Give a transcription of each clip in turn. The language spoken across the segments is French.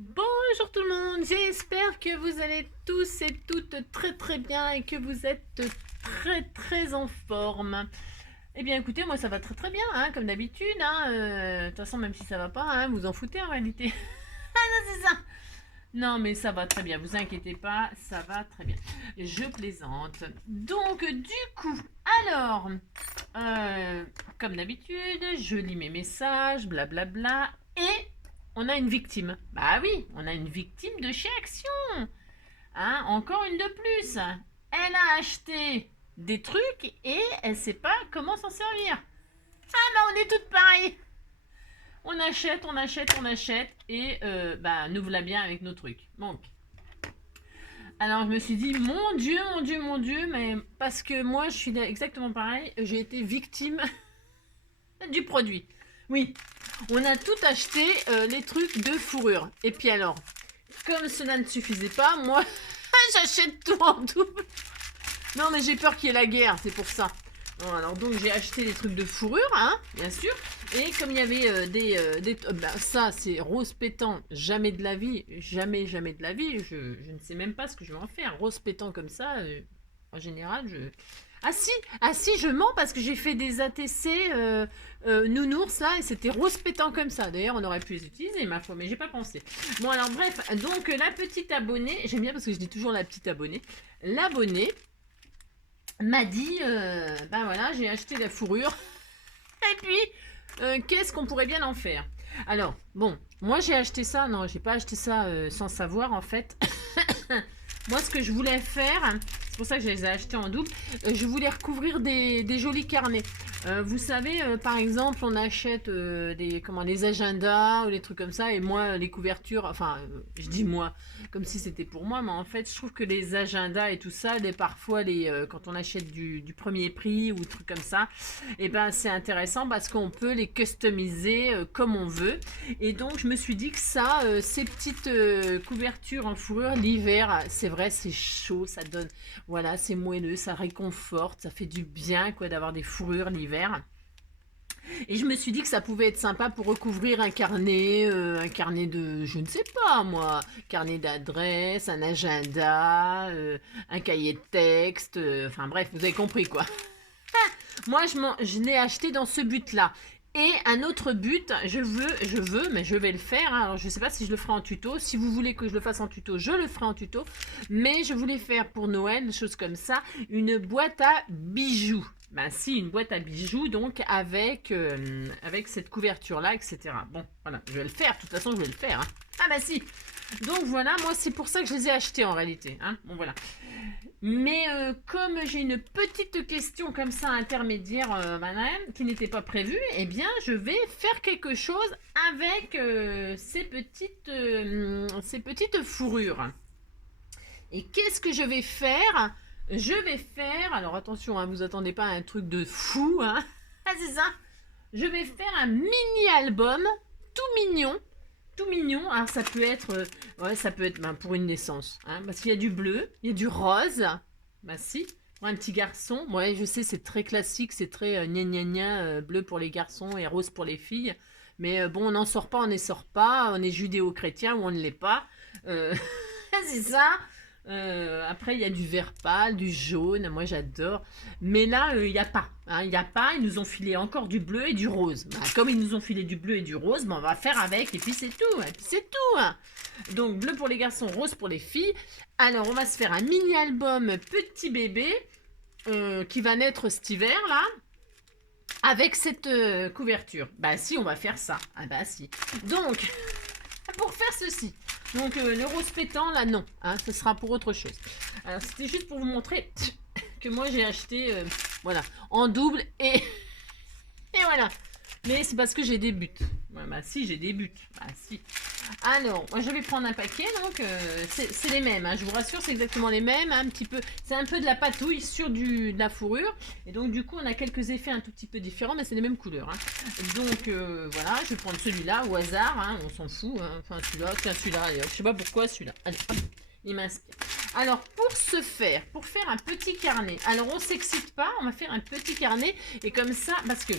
Bonjour tout le monde, j'espère que vous allez tous et toutes très bien et que vous êtes très en forme. Eh bien écoutez, moi ça va très bien, hein, comme d'habitude. Hein, de toute façon, même si ça va pas, hein, vous en foutez en réalité. C'est ça. Non mais ça va très bien, vous inquiétez pas, ça va très bien. Je plaisante. Donc du coup, alors, euh, comme d'habitude, je lis mes messages, blablabla, et on a une victime. Bah oui, on a une victime de chez Action. Hein, encore une de plus. Elle a acheté des trucs et elle sait pas comment s'en servir. Ah bah on est toutes pareilles. On achète et bah nous voilà bien avec nos trucs. Donc, alors je me suis dit mon Dieu, mais parce que moi je suis exactement pareil, j'ai été victime du produit. Oui, on a tout acheté les trucs de fourrure. Et puis alors, comme cela ne suffisait pas, moi j'achète tout en double. Non mais j'ai peur qu'il y ait la guerre, c'est pour ça. Bon, alors donc j'ai acheté des trucs de fourrure, hein, bien sûr. Et comme il y avait bah, ça c'est rose pétant, jamais de la vie, jamais de la vie. Je ne sais même pas ce que je vais en faire. Rose pétant comme ça, en général, je. Ah si, je mens parce que j'ai fait des ATC nounours là et c'était rose pétant comme ça. D'ailleurs, on aurait pu les utiliser, ma foi, mais j'ai pas pensé. Bon, alors bref, donc la petite abonnée, j'aime bien parce que je dis toujours la petite abonnée. L'abonnée m'a dit ben voilà, j'ai acheté la fourrure et puis qu'est-ce qu'on pourrait bien en faire. Alors, bon, moi j'ai acheté ça, non, j'ai pas acheté ça sans savoir en fait. Moi, ce que je voulais faire, c'est pour ça que je les ai achetés en double, je voulais recouvrir des jolis carnets. Vous savez, par exemple, on achète des agendas ou des trucs comme ça, et moi, les couvertures, enfin, je dis moi, comme si c'était pour moi, mais en fait, je trouve que les agendas et tout ça, parfois, quand on achète du premier prix ou des trucs comme ça, et ben, c'est intéressant parce qu'on peut les customiser comme on veut. Et donc, je me suis dit que ça, ces petites couvertures en fourrure, l'hiver, c'est vrai, c'est chaud, ça donne, voilà, c'est moelleux, ça réconforte, ça fait du bien, quoi, d'avoir des fourrures l'hiver. Et je me suis dit que ça pouvait être sympa pour recouvrir un carnet de, je ne sais pas moi, carnet d'adresse, un agenda, un cahier de texte, enfin bref, vous avez compris quoi. Moi, je l'ai acheté dans ce but-là. Et un autre but, je veux, mais je vais le faire. Hein. Alors, je ne sais pas si je le ferai en tuto. Si vous voulez que je le fasse en tuto, je le ferai en tuto. Mais je voulais faire pour Noël, des choses comme ça, une boîte à bijoux. Ben si, une boîte à bijoux, donc avec cette couverture-là, etc. Bon, voilà, je vais le faire. De toute façon, je vais le faire. Hein. Ah bah si. Donc voilà, moi, c'est pour ça que je les ai achetés en réalité. Hein. Bon, voilà. Mais comme j'ai une petite question comme ça intermédiaire, madame, qui n'était pas prévue, eh bien, je vais faire quelque chose avec ces petites fourrures. Et qu'est-ce que je vais faire? Je vais faire, alors attention, hein, vous attendez pas à un truc de fou, hein. Ah, c'est ça. Je vais faire un mini-album tout mignon. Tout mignon. Alors ça peut être, ouais, ça peut être ben, pour une naissance, hein, parce qu'il y a du bleu, il y a du rose. Bah si, pour un petit garçon. Ouais, je sais, c'est très classique, c'est très gna gna gna, bleu pour les garçons et rose pour les filles. Mais bon, on n'en sort pas, on ne sort pas, on est judéo-chrétien ou on ne l'est pas. Euh, c'est ça. Après, il y a du vert pâle, du jaune, moi j'adore. Mais là, il n'y a pas. Hein, il n'y a pas, ils nous ont filé encore du bleu et du rose. Bah, comme ils nous ont filé du bleu et du rose, bah, on va faire avec et puis c'est tout. Et puis c'est tout. Hein. Donc bleu pour les garçons, rose pour les filles. Alors on va se faire un mini-album petit bébé qui va naître cet hiver là. Avec cette couverture. Bah si, on va faire ça. Ah bah si. Donc, pour faire ceci. Donc le rose pétant, là non, hein, ce sera pour autre chose. Alors c'était juste pour vous montrer que moi j'ai acheté, voilà, en double et voilà. Mais c'est parce que j'ai des buts. Ouais, bah si, j'ai des buts. Bah si. Alors, moi je vais prendre un paquet, donc c'est les mêmes, hein, je vous rassure, c'est exactement les mêmes, hein, un petit peu, c'est un peu de la patouille sur de la fourrure, et donc du coup on a quelques effets un tout petit peu différents, mais c'est les mêmes couleurs. Hein. Donc voilà, je vais prendre celui-là au hasard, hein, on s'en fout, hein, enfin celui-là, tiens celui-là, je sais pas pourquoi celui-là, allez, hop, il m'inspire. Alors pour ce faire, pour faire un petit carnet, alors on s'excite pas, on va faire un petit carnet, et comme ça, parce que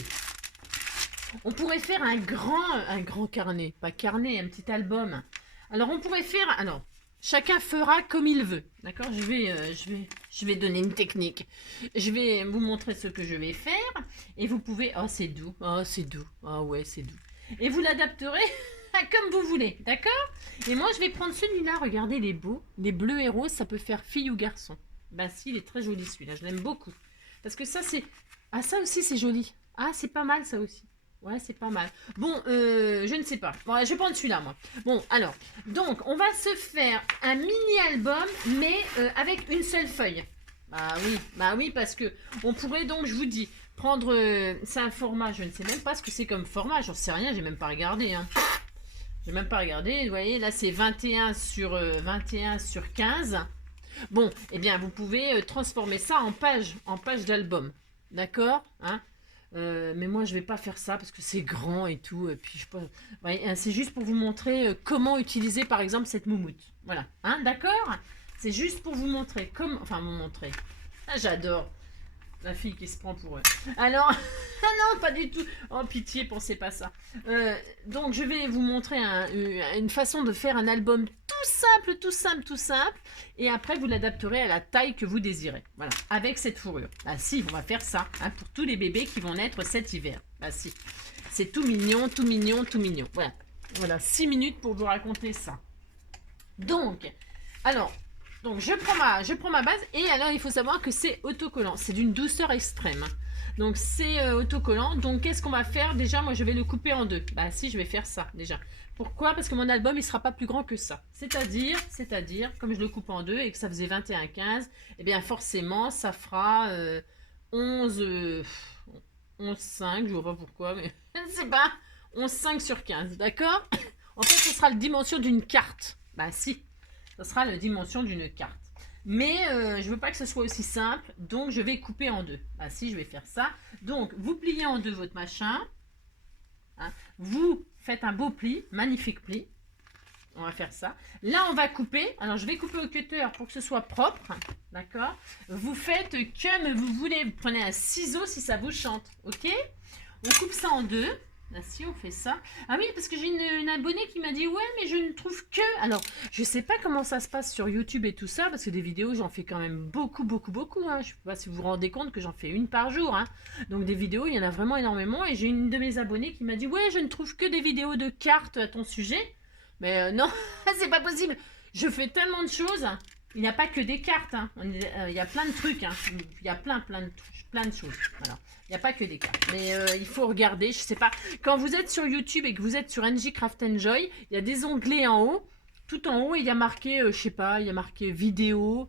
on pourrait faire un grand carnet, pas carnet, un petit album Alors, on pourrait faire... Alors, chacun fera comme il veut. D'accord, je vais donner une technique. Je vais vous montrer ce que je vais faire. Et vous pouvez... Oh, c'est doux. Oh, c'est doux. Ah ouais, c'est doux. Et vous l'adapterez comme vous voulez. D'accord? Et moi, je vais prendre celui-là. Regardez, il est beau. Les bleus et roses, ça peut faire fille ou garçon. Bah si, il est très joli celui-là. Je l'aime beaucoup. Parce que ça, c'est... Ah, ça aussi, c'est joli. Ah, c'est pas mal, ça aussi. Ouais, c'est pas mal. Bon, je ne sais pas. Bon, je vais prendre celui-là, moi. Bon, alors, donc, on va se faire un mini-album, mais avec une seule feuille. Bah oui, parce que on pourrait donc, je vous dis, prendre... c'est un format, je ne sais même pas ce que c'est comme format. J'en sais rien, j'ai même pas regardé. Hein. J'ai même pas regardé. Vous voyez, là, c'est 21 sur 15. Bon, eh bien, vous pouvez transformer ça en page d'album. D'accord, hein? Mais moi, je vais pas faire ça parce que c'est grand et tout. Et puis, ouais, c'est juste pour vous montrer comment utiliser, par exemple, cette moumoute. Voilà, hein, d'accord? C'est juste pour vous montrer comment... Enfin, vous montrer. Ah, j'adore. La fille qui se prend pour eux. Alors, ah non, pas du tout. Oh, pitié, pensez pas ça. Donc, je vais vous montrer une façon de faire un album tout simple. Et après, vous l'adapterez à la taille que vous désirez. Voilà, avec cette fourrure. Ah si, on va faire ça, hein, pour tous les bébés qui vont naître cet hiver. Ah si, c'est tout mignon. Voilà, 6 minutes pour vous raconter ça. Donc, alors... Donc je prends ma base et alors il faut savoir que c'est autocollant, c'est d'une douceur extrême. Donc c'est autocollant. Donc qu'est-ce qu'on va faire? Déjà moi je vais le couper en deux. Bah si, je vais faire ça déjà. Pourquoi? Parce que mon album il sera pas plus grand que ça. C'est-à-dire comme je le coupe en deux et que ça faisait 21-15, et eh bien forcément ça fera 11 5, je vois pas pourquoi mais je ne sais pas, 11,5 sur 15, d'accord? En fait ce sera la dimension d'une carte. Bah si. Ça sera la dimension d'une carte. Mais je ne veux pas que ce soit aussi simple, donc je vais couper en deux. Ah si, je vais faire ça. Donc, vous pliez en deux votre machin. Hein, vous faites un beau pli, magnifique pli. On va faire ça. Là, on va couper. Alors, je vais couper au cutter pour que ce soit propre. D'accord? Vous faites comme vous voulez. Vous prenez un ciseau si ça vous chante. Ok? On coupe ça en deux. Là, si on fait ça. Ah oui, parce que j'ai une abonnée qui m'a dit ouais, mais je ne trouve que. Alors, je sais pas comment ça se passe sur YouTube et tout ça, parce que des vidéos, j'en fais quand même beaucoup. Hein. Je sais pas si vous vous rendez compte que j'en fais une par jour. Hein. Donc, des vidéos, il y en a vraiment énormément. Et j'ai une de mes abonnées qui m'a dit ouais, je ne trouve que des vidéos de cartes à ton sujet. Mais non, c'est pas possible. Je fais tellement de choses. Il n'y a pas que des cartes. Hein. Il y a plein de trucs. Hein. Il y a plein de choses. Voilà. Il n'y a pas que des cartes. Mais il faut regarder. Je sais pas. Quand vous êtes sur YouTube et que vous êtes sur NJ Craft Enjoy, il y a des onglets en haut. Tout en haut, il y a marqué, je sais pas, il y a marqué vidéo,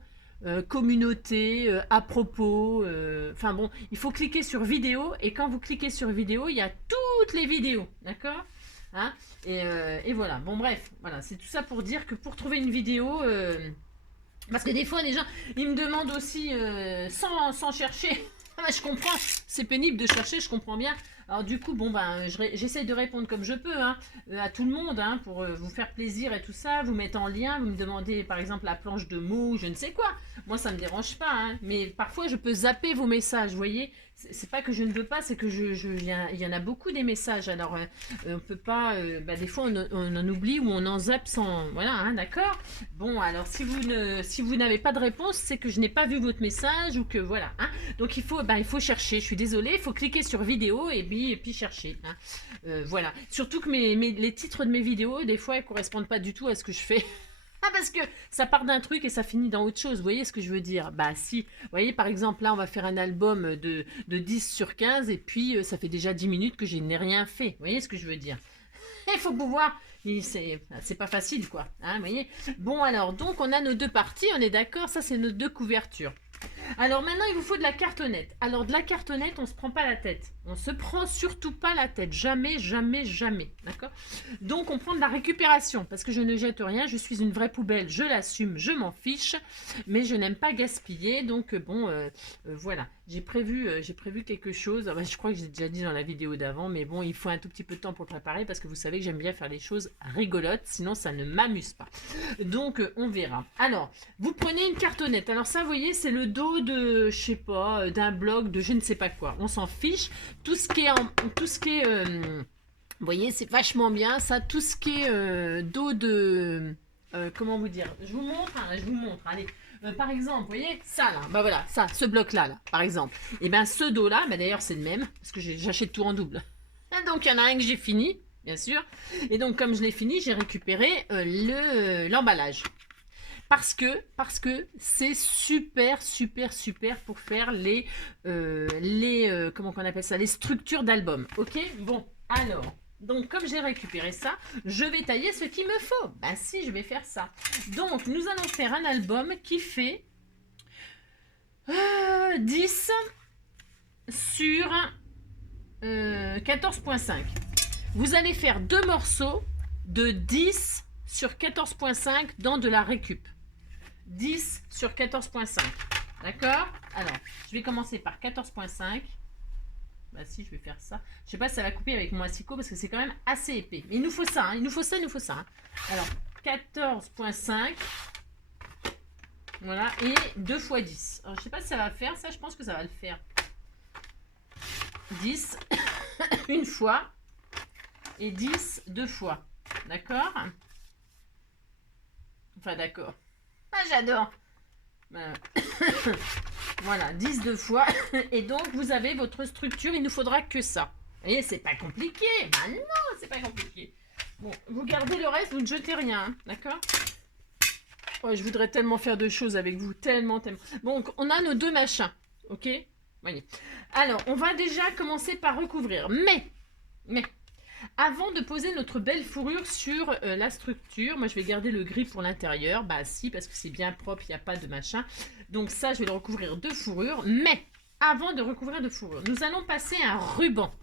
communauté, à propos. Enfin bon, il faut cliquer sur vidéo. Et quand vous cliquez sur vidéo, il y a toutes les vidéos. D'accord? Hein, et voilà. Bon, bref. Voilà. C'est tout ça pour dire que pour trouver une vidéo. Parce que des fois, les gens, ils me demandent aussi sans chercher. Je comprends, c'est pénible de chercher, je comprends bien. Alors du coup, bon, ben, j'essaie de répondre comme je peux hein, à tout le monde hein, pour vous faire plaisir et tout ça. Vous mettez en lien, vous me demandez par exemple la planche de mots, je ne sais quoi. Moi, ça ne me dérange pas. Hein, mais parfois, je peux zapper vos messages, vous voyez. C'est pas que je ne veux pas, c'est que il y en a beaucoup des messages. Alors, on peut pas... des fois, on en oublie ou on en zappe sans... Voilà, hein, d'accord. Bon, alors, si vous n'avez pas de réponse, c'est que je n'ai pas vu votre message ou que... Voilà. Hein. Donc, il faut chercher. Je suis désolée, il faut cliquer sur vidéo et puis chercher. Hein. Voilà. Surtout que les titres de mes vidéos, des fois, ils ne correspondent pas du tout à ce que je fais. Ah, parce que ça part d'un truc et ça finit dans autre chose. Vous voyez ce que je veux dire? Bah si. Vous voyez, par exemple, là, on va faire un album de 10 sur 15 et puis ça fait déjà 10 minutes que je n'ai rien fait. Vous voyez ce que je veux dire? Il faut pouvoir... C'est pas facile, quoi. Hein, vous voyez? Bon, alors, donc, on a nos deux parties. On est d'accord? Ça, c'est nos deux couvertures. Alors maintenant, il vous faut de la cartonnette. Alors de la cartonnette, on ne se prend pas la tête. On se prend surtout pas la tête. Jamais. D'accord? Donc on prend de la récupération parce que je ne jette rien. Je suis une vraie poubelle. Je l'assume. Je m'en fiche. Mais je n'aime pas gaspiller. Donc bon, voilà. J'ai prévu quelque chose. Enfin, je crois que j'ai déjà dit dans la vidéo d'avant. Mais bon, il faut un tout petit peu de temps pour le préparer parce que vous savez que j'aime bien faire les choses rigolotes. Sinon, ça ne m'amuse pas. Donc on verra. Alors, vous prenez une cartonnette. Alors ça, vous voyez, c'est le dos de, je sais pas, d'un blog, de je ne sais pas quoi. On s'en fiche. Tout ce qui est Vous voyez, c'est vachement bien. Ça, tout ce qui est dos de... comment vous dire? Je vous montre, hein, je vous montre. Allez, par exemple, vous voyez, ça là, bah voilà, ça, ce bloc-là, là, par exemple. Et bien, ce dos-là, bah, d'ailleurs, c'est le même, parce que j'achète tout en double. Et donc, il y en a un que j'ai fini, bien sûr. Et donc, comme je l'ai fini, j'ai récupéré l'emballage. Parce que c'est super, super, super pour faire comment on appelle ça, les structures d'album. Ok? Bon, alors, donc comme j'ai récupéré ça, je vais tailler ce qu'il me faut. Bah si, je vais faire ça. Donc, nous allons faire un album qui fait 10 sur 14,5. Vous allez faire deux morceaux de 10 sur 14,5 dans de la récup. 10 sur 14,5. D'accord? Alors, je vais commencer par 14,5. Bah si, je vais faire ça. Je sais pas si ça va couper avec mon asicot parce que c'est quand même assez épais. Mais il nous faut ça, hein. Il nous faut ça, il nous faut ça. Hein. Alors, 14,5. Voilà, et 2 x 10. Alors, je sais pas si ça va faire ça, je pense que ça va le faire. 10 une fois et 10 deux fois. D'accord? Enfin, d'accord. Ah, j'adore. Voilà, 10 deux fois. Et donc, vous avez votre structure. Il ne faudra que ça. Vous voyez, c'est pas compliqué. Bah non, c'est pas compliqué. Bon, vous gardez le reste, vous ne jetez rien. Hein, d'accord? Oh, je voudrais tellement faire de choses avec vous. Tellement, tellement. Bon, on a nos deux machins. Ok? Voyez. Alors, on va déjà commencer par recouvrir. Mais, avant de poser notre belle fourrure sur la structure, moi je vais garder le gris pour l'intérieur. Bah si, parce que c'est bien propre, il n'y a pas de machin. Donc ça, je vais le recouvrir de fourrure. Mais, avant de recouvrir de fourrure, nous allons passer un ruban.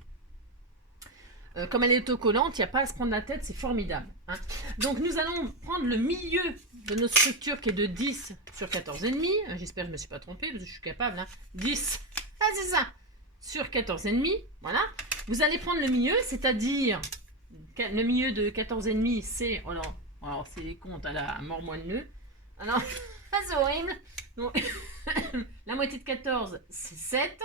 Comme elle est autocollante, il n'y a pas à se prendre la tête, c'est formidable. Hein. Donc nous allons prendre le milieu de notre structure qui est de 10 sur 14,5. J'espère que je ne me suis pas trompée, parce que je suis capable. Hein. 10, ah c'est ça, sur 14,5. Voilà. Vous allez prendre le milieu, c'est-à-dire le milieu de 14,5, c'est... Alors c'est les comptes à la mort moelle-nœud. Alors, c'est horrible. Donc, la moitié de 14, c'est 7.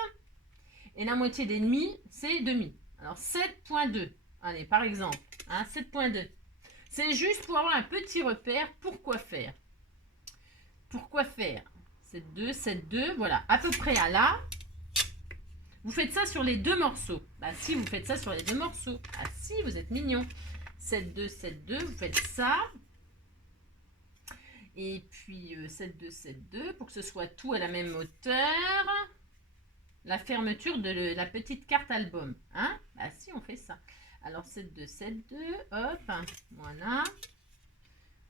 Et la moitié des demi, c'est demi. Alors, 7,2. Allez, par exemple, hein, 7,2. C'est juste pour avoir un petit repère. Pourquoi faire? Pourquoi faire 7,2, 7,2, voilà, à peu près à là. Vous faites ça sur les deux morceaux. Bah si, vous faites ça sur les deux morceaux. Ah si, vous êtes mignon. 7,2, 7,2, vous faites ça. Et puis 7,2, 7,2, pour que ce soit tout à la même hauteur. La fermeture de la petite carte album. Hein? Bah si, on fait ça. Alors 7,2, 7,2, hop, voilà.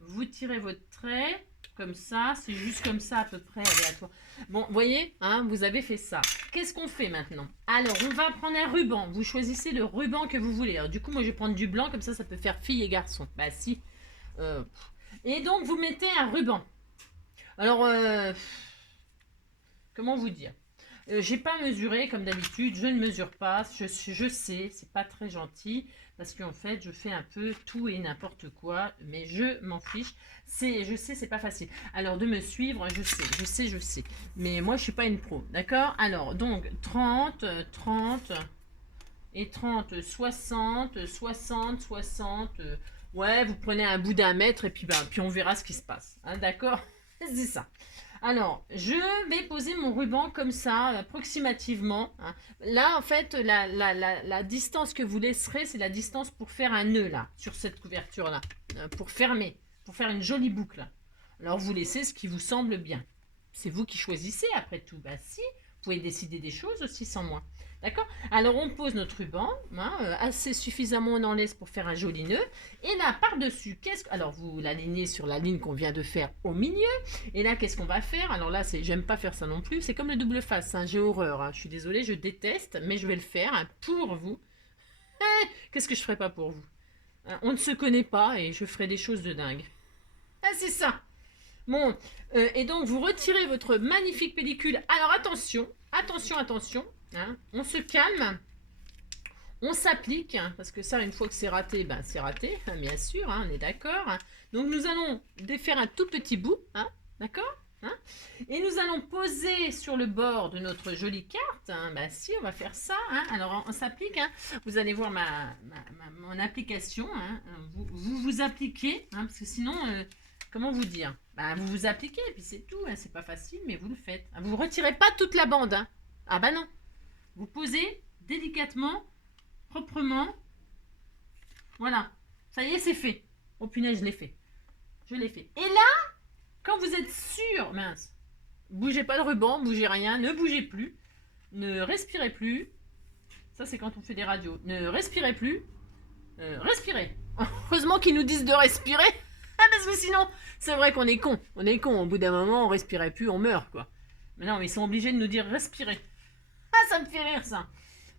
Vous tirez votre trait, comme ça, c'est juste comme ça à peu près aléatoire. Bon, vous voyez, hein, vous avez fait ça. Qu'est-ce qu'on fait maintenant? Alors, on va prendre un ruban. Vous choisissez le ruban que vous voulez. Alors, du coup, moi, je vais prendre du blanc, comme ça peut faire fille et garçon. Bah si. Et donc, vous mettez un ruban. Alors, comment vous dire? J'ai pas mesuré comme d'habitude, je ne mesure pas, je sais, c'est pas très gentil, parce qu'en fait je fais un peu tout et n'importe quoi, mais je m'en fiche, je sais, c'est pas facile. Alors de me suivre, je sais, mais moi je suis pas une pro, d'accord? Alors donc 30, 30 et 30, 60, 60, 60, ouais, vous prenez un bout d'un mètre et puis, puis on verra ce qui se passe, hein, d'accord? C'est ça. Alors, je vais poser mon ruban comme ça, approximativement. Hein. Là, en fait, la distance que vous laisserez, c'est la distance pour faire un nœud, là, sur cette couverture-là. Pour fermer, pour faire une jolie boucle. Alors, vous laissez ce qui vous semble bien. C'est vous qui choisissez, après tout. Bah si, vous pouvez décider des choses aussi sans moi. D'accord? Alors, on pose notre ruban, hein, assez suffisamment on en laisse pour faire un joli nœud. Et là, par-dessus, alors, vous l'alignez sur la ligne qu'on vient de faire au milieu. Et là, qu'est-ce qu'on va faire? Alors là, j'aime pas faire ça non plus. C'est comme le double face, hein, j'ai horreur. Hein. Je suis désolée, je déteste, mais je vais le faire hein, pour vous. Qu'est-ce que je ferais pas pour vous? Hein, on ne se connaît pas et je ferai des choses de dingue. Ah, c'est ça. Bon, et donc, vous retirez votre magnifique pellicule. Alors, attention, attention, attention. Hein, on se calme, on s'applique, hein, parce que ça, une fois que c'est raté, ben c'est raté, hein, bien sûr, hein, on est d'accord. Hein. Donc nous allons défaire un tout petit bout, hein, d'accord? Hein, et nous allons poser sur le bord de notre jolie carte. Hein, bah si, on va faire ça. Hein, alors, on s'applique. Hein, vous allez voir mon application. Hein, vous appliquez. Hein, parce que sinon, comment vous dire, bah, vous vous appliquez et puis c'est tout. Hein, c'est pas facile, mais vous le faites. Vous ne retirez pas toute la bande. Hein. Ah bah non. Vous posez délicatement, proprement. Voilà. Ça y est, c'est fait. Oh punaise, je l'ai fait. Je l'ai fait. Et là, quand vous êtes sûr, mince, bougez pas le ruban, bougez rien, ne bougez plus, ne respirez plus. Ça, c'est quand on fait des radios. Ne respirez plus. Respirez. Heureusement qu'ils nous disent de respirer. Parce que sinon, c'est vrai qu'on est con. On est con. Au bout d'un moment, on respirait plus, on meurt, quoi. Mais non, ils sont obligés de nous dire respirer. Ah, ça me fait rire, ça.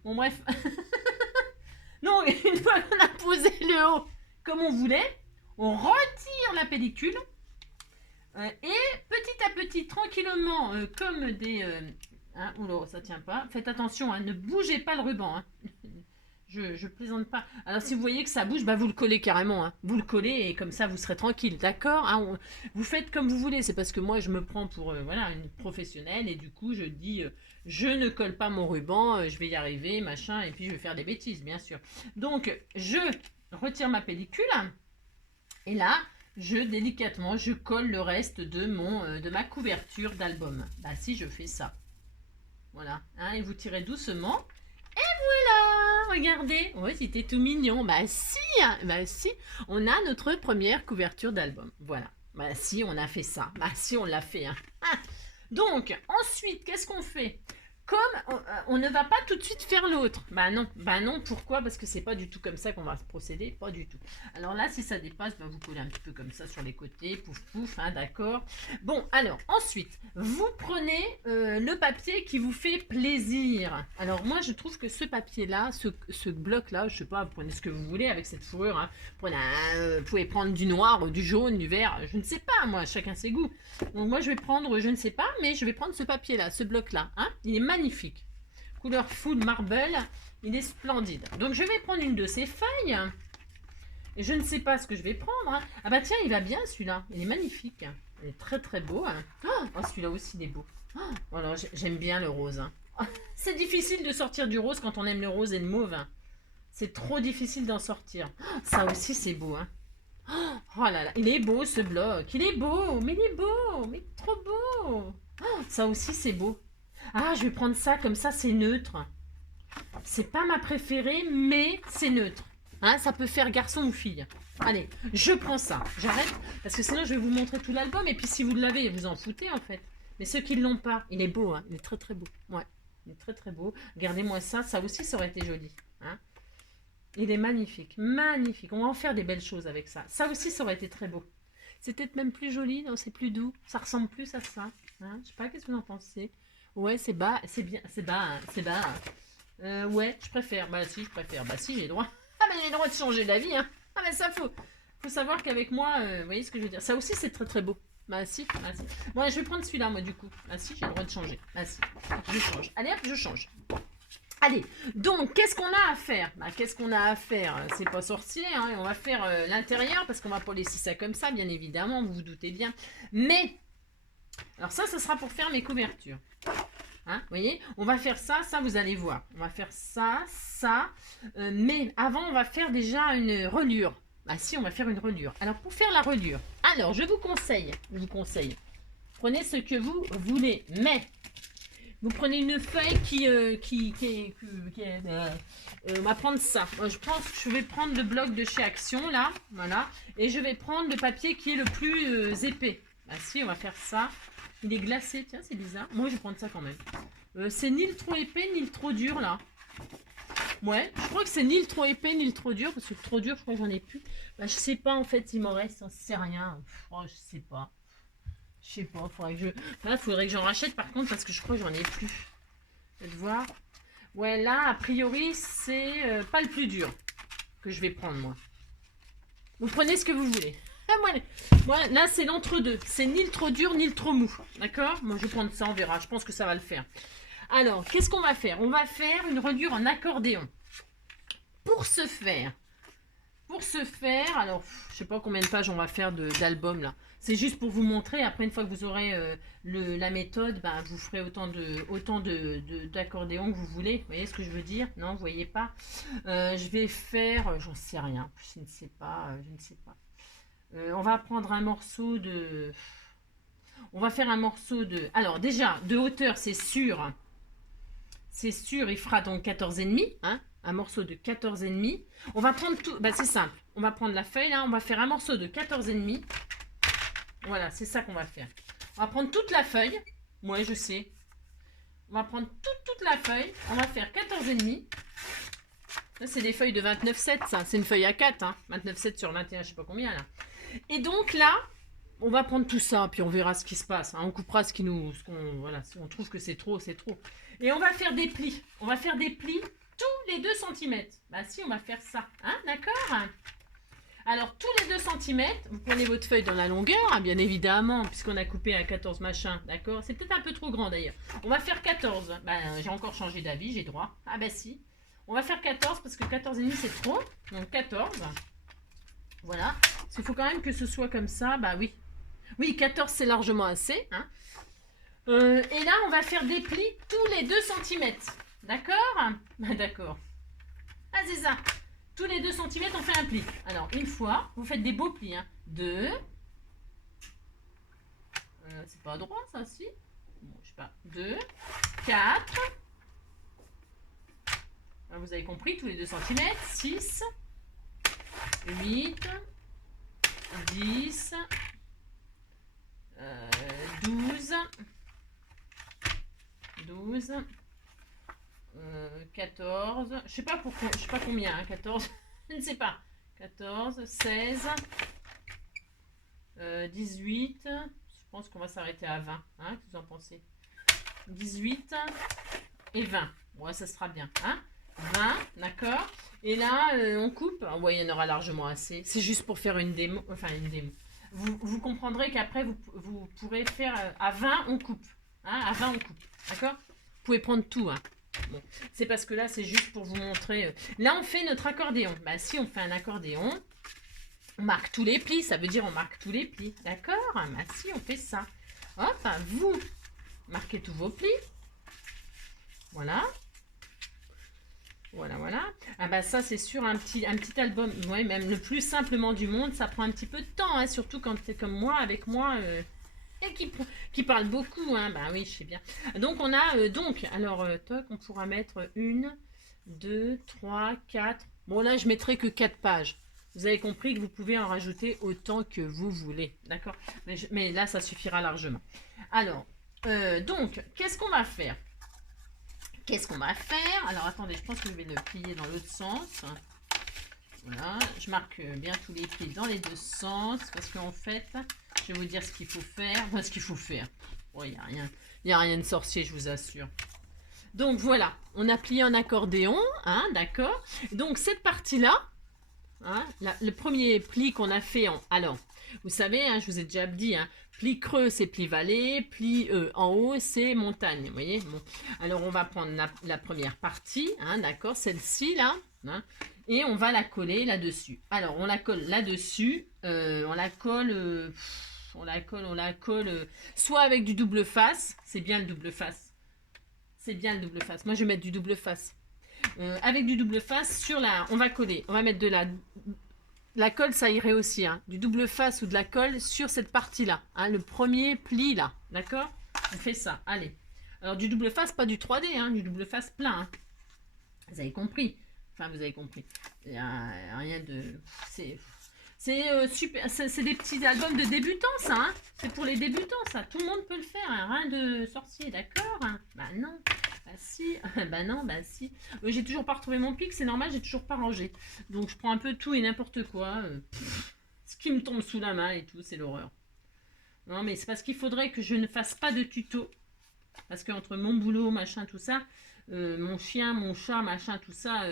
Bon, bref. Donc, une fois qu'on a posé le haut comme on voulait, on retire la pellicule. Et petit à petit, tranquillement, comme des... hein, oula, ça tient pas. Faites attention, hein, ne bougez pas le ruban. Hein. Je plaisante pas. Alors, si vous voyez que ça bouge, bah, vous le collez carrément. Hein. Vous le collez et comme ça, vous serez tranquille. D'accord hein, vous faites comme vous voulez. C'est parce que moi, je me prends pour voilà, une professionnelle et du coup, je dis, je ne colle pas mon ruban, je vais y arriver, machin, et puis je vais faire des bêtises, bien sûr. Donc, je retire ma pellicule et là... délicatement, je colle le reste de ma couverture d'album. Bah si, je fais ça. Voilà. Hein, et vous tirez doucement. Et voilà, regardez. Ouais, c'était tout mignon. Bah si, hein, bah si. On a notre première couverture d'album. Voilà. Bah si, on a fait ça. Bah si, on l'a fait. Hein. Ah. Donc, ensuite, qu'est-ce qu'on fait ? Comme on ne va pas tout de suite faire l'autre. Bah non, pourquoi ? Parce que c'est pas du tout comme ça qu'on va se procéder, pas du tout. Alors là, si ça dépasse, bah vous collez un petit peu comme ça sur les côtés, pouf pouf, hein, d'accord. Bon, alors ensuite, vous prenez le papier qui vous fait plaisir. Alors moi, je trouve que ce papier-là, ce bloc-là, je sais pas, vous prenez ce que vous voulez avec cette fourrure. Hein. Vous pouvez prendre du noir, du jaune, du vert, je ne sais pas, moi, chacun ses goûts. Donc moi, je vais prendre, je ne sais pas, mais je vais prendre ce papier-là, ce bloc-là. Hein. Il est magnifique. Couleur full marble, il est splendide. Donc je vais prendre une de ces feuilles. Et je ne sais pas ce que je vais prendre. Hein. Ah bah tiens, il va bien celui-là. Il est magnifique. Il est très très beau. Hein. Oh, celui-là aussi, il est beau. Oh, voilà, j'aime bien le rose. Hein. Oh, c'est difficile de sortir du rose quand on aime le rose et le mauve. Hein. C'est trop difficile d'en sortir. Oh, ça aussi, c'est beau. Hein. Oh là là, il est beau ce bloc. Il est beau, mais il est beau. Mais trop beau. Oh, ça aussi, c'est beau. Ah, je vais prendre ça, comme ça, c'est neutre. C'est pas ma préférée, mais c'est neutre. Hein, ça peut faire garçon ou fille. Allez, je prends ça. J'arrête, parce que sinon, je vais vous montrer tout l'album. Et puis, si vous l'avez, vous en foutez, en fait. Mais ceux qui ne l'ont pas, il est beau. Hein, il est très, très beau. Ouais, il est très, très beau. Regardez-moi ça. Ça aussi, ça aurait été joli. Hein. Il est magnifique. Magnifique. On va en faire des belles choses avec ça. Ça aussi, ça aurait été très beau. C'est peut-être même plus joli. Non, c'est plus doux. Ça ressemble plus à ça. Hein, je sais pas, qu'est-ce que vous en pensez ? Ouais, c'est bas, c'est bien, c'est bas, hein, c'est bas. Ouais, je préfère. Bah si, je préfère. Bah si, j'ai le droit. Ah mais j'ai le droit de changer d'avis, hein. Ah mais ça faut savoir qu'avec moi, vous voyez ce que je veux dire. Ça aussi, c'est très très beau. Bah si, bah si. Bon, je vais prendre celui-là, moi, du coup. Bah si, j'ai le droit de changer. Bah si, je change. Allez hop, je change. Allez, donc, qu'est-ce qu'on a à faire ? Bah, qu'est-ce qu'on a à faire ? C'est pas sorcier, hein. On va faire l'intérieur, parce qu'on va pas laisser ça comme ça, bien évidemment, vous vous doutez bien. Mais, alors ça, ce sera pour faire mes couvertures. Hein, vous voyez, on va faire ça, vous allez voir. On va faire ça, mais avant, on va faire déjà une reliure. Ah si, on va faire une reliure. Alors, pour faire la reliure, alors, je vous conseille, prenez ce que vous voulez, mais vous prenez une feuille on va prendre ça. Moi, je pense que je vais prendre le bloc de chez Action, là, voilà, et je vais prendre le papier qui est le plus épais. Ah si, on va faire ça. Il est glacé, tiens, c'est bizarre. Moi, je vais prendre ça quand même. C'est ni le trop épais, ni le trop dur, là. Ouais, je crois que c'est ni le trop épais, ni le trop dur. Parce que le trop dur, je crois que j'en ai plus. Bah, je sais pas, en fait, il m'en reste. On sait rien. Oh, je sais pas. Je sais pas, faudrait que j'en rachète, par contre, parce que je crois que j'en ai plus. Faites voir. Ouais, là, a priori, c'est pas le plus dur que je vais prendre, moi. Vous prenez ce que vous voulez. Moi, là, c'est l'entre-deux. C'est ni le trop dur, ni le trop mou. D'accord ? Moi, je vais prendre ça, on verra. Je pense que ça va le faire. Alors, qu'est-ce qu'on va faire ? On va faire une reliure en accordéon. Pour ce faire, pour ce faire, alors je sais pas combien de pages on va faire d'album là. C'est juste pour vous montrer. Après, une fois que vous aurez la méthode, ben, vous ferez autant d'accordéons que vous voulez. Vous voyez ce que je veux dire? Non, vous voyez pas. Je vais faire, j'en sais rien. Je ne sais pas. Je ne sais pas. On va prendre un morceau de. On va faire un morceau de. Alors déjà, de hauteur, c'est sûr. C'est sûr, il fera donc 14,5. Hein, un morceau de 14,5. On va prendre tout. Bah, c'est simple. On va prendre la feuille là. On va faire un morceau de 14,5. Voilà, c'est ça qu'on va faire. On va prendre toute la feuille. Ouais, je sais. On va prendre toute la feuille. On va faire 14,5. Ça, c'est des feuilles de 29,7, ça. C'est une feuille à 4. Hein. 29,7 sur 21, je sais pas combien, là. Et donc, là, on va prendre tout ça, puis on verra ce qui se passe. Hein. On coupera ce qu'on... Voilà, si on trouve que c'est trop, c'est trop. Et on va faire des plis. On va faire des plis tous les 2 cm. Bah si, on va faire ça. Hein, d'accord? Alors, tous les 2 cm, vous prenez votre feuille dans la longueur, hein, bien évidemment, puisqu'on a coupé à 14 machin, d'accord? C'est peut-être un peu trop grand d'ailleurs. On va faire 14. Ben, j'ai encore changé d'avis, j'ai droit. Ah bah si. On va faire 14 parce que 14,5 c'est trop. Donc 14. Voilà. Parce qu'il faut quand même que ce soit comme ça. Bah oui. Oui, 14 c'est largement assez. Hein. Et là, on va faire des plis tous les 2 cm. D'accord? D'accord. Ah, c'est ça. Tous les 2 cm, on fait un pli. Alors, une fois, vous faites des beaux plis. Hein. 2. C'est pas droit, ça, si. Bon, je sais pas. 2. 4. Alors, vous avez compris, tous les 2 cm. 6. 8. 10. 12. 12. 14, je sais pas pourquoi, je sais pas combien, hein, 14, je ne sais pas, 14, 16, 18, je pense qu'on va s'arrêter à 20, hein, qu'est-ce que vous en pensez? 18 et 20, ouais, ça sera bien, hein, 20, d'accord, et là, on coupe, ouais, il y en aura largement assez, c'est juste pour faire une démo, enfin une démo, vous comprendrez qu'après, vous pourrez faire, à 20, on coupe, hein, à 20, on coupe, d'accord? Vous pouvez prendre tout, hein. Bon, c'est parce que là, c'est juste pour vous montrer. Là, on fait notre accordéon. Bah, si on fait un accordéon, on marque tous les plis. Ça veut dire on marque tous les plis. D'accord? Bah, si, on fait ça. Hop, vous marquez tous vos plis. Voilà. Voilà, voilà. Ah bah ça, c'est sûr, un petit album. Ouais, même le plus simplement du monde, ça prend un petit peu de temps. Hein, surtout quand tu es comme moi, avec moi... et qui parle beaucoup, hein. Bah oui, je sais bien. Donc on a, alors, toc, on pourra mettre 1, 2, 3, 4. Bon là, je mettrai que 4 pages. Vous avez compris que vous pouvez en rajouter autant que vous voulez, d'accord? Mais là, ça suffira largement. Alors, donc, qu'est-ce qu'on va faire? Qu'est-ce qu'on va faire? Alors, attendez, je pense que je vais le plier dans l'autre sens. Voilà, je marque bien tous les plis dans les 2 sens, parce qu'en fait... Je vais vous dire ce qu'il faut faire. Enfin, ce qu'il faut faire. Oh, il n'y a rien de sorcier, je vous assure. Donc voilà, on a plié en accordéon, hein, d'accord. Donc cette partie-là, hein, le premier pli qu'on a fait en... Alors, vous savez, hein, je vous ai déjà dit, hein, pli creux, c'est pli vallée, pli en haut, c'est montagne, vous voyez. Bon. Alors on va prendre la première partie, hein, d'accord, celle-ci, là, hein, et on va la coller là-dessus. Alors, on la colle là-dessus, on la colle... on la colle, soit avec du double face, c'est bien le double face. C'est bien le double face. Moi, je vais mettre du double face. Avec du double face, sur la, on va coller. On va mettre de la colle, ça irait aussi. Hein, du double face ou de la colle sur cette partie-là. Hein, le premier pli, là. D'accord? On fait ça. Allez. Alors, du double face, pas du 3D, hein, du double face plein. Hein. Vous avez compris. Enfin, vous avez compris. Il n'y a rien de... C'est super, c'est des petits albums de débutants, ça. Hein, c'est pour les débutants, ça. Tout le monde peut le faire. Hein, rien de sorcier, d'accord? Bah non. Bah si. Bah non, bah si. J'ai toujours pas retrouvé mon pic, c'est normal, j'ai toujours pas rangé. Donc je prends un peu tout et n'importe quoi. Ce qui me tombe sous la main et tout, c'est l'horreur. Non, mais c'est parce qu'il faudrait que je ne fasse pas de tuto. Parce qu'entre mon boulot, machin, tout ça... mon chien, mon chat, machin, tout ça,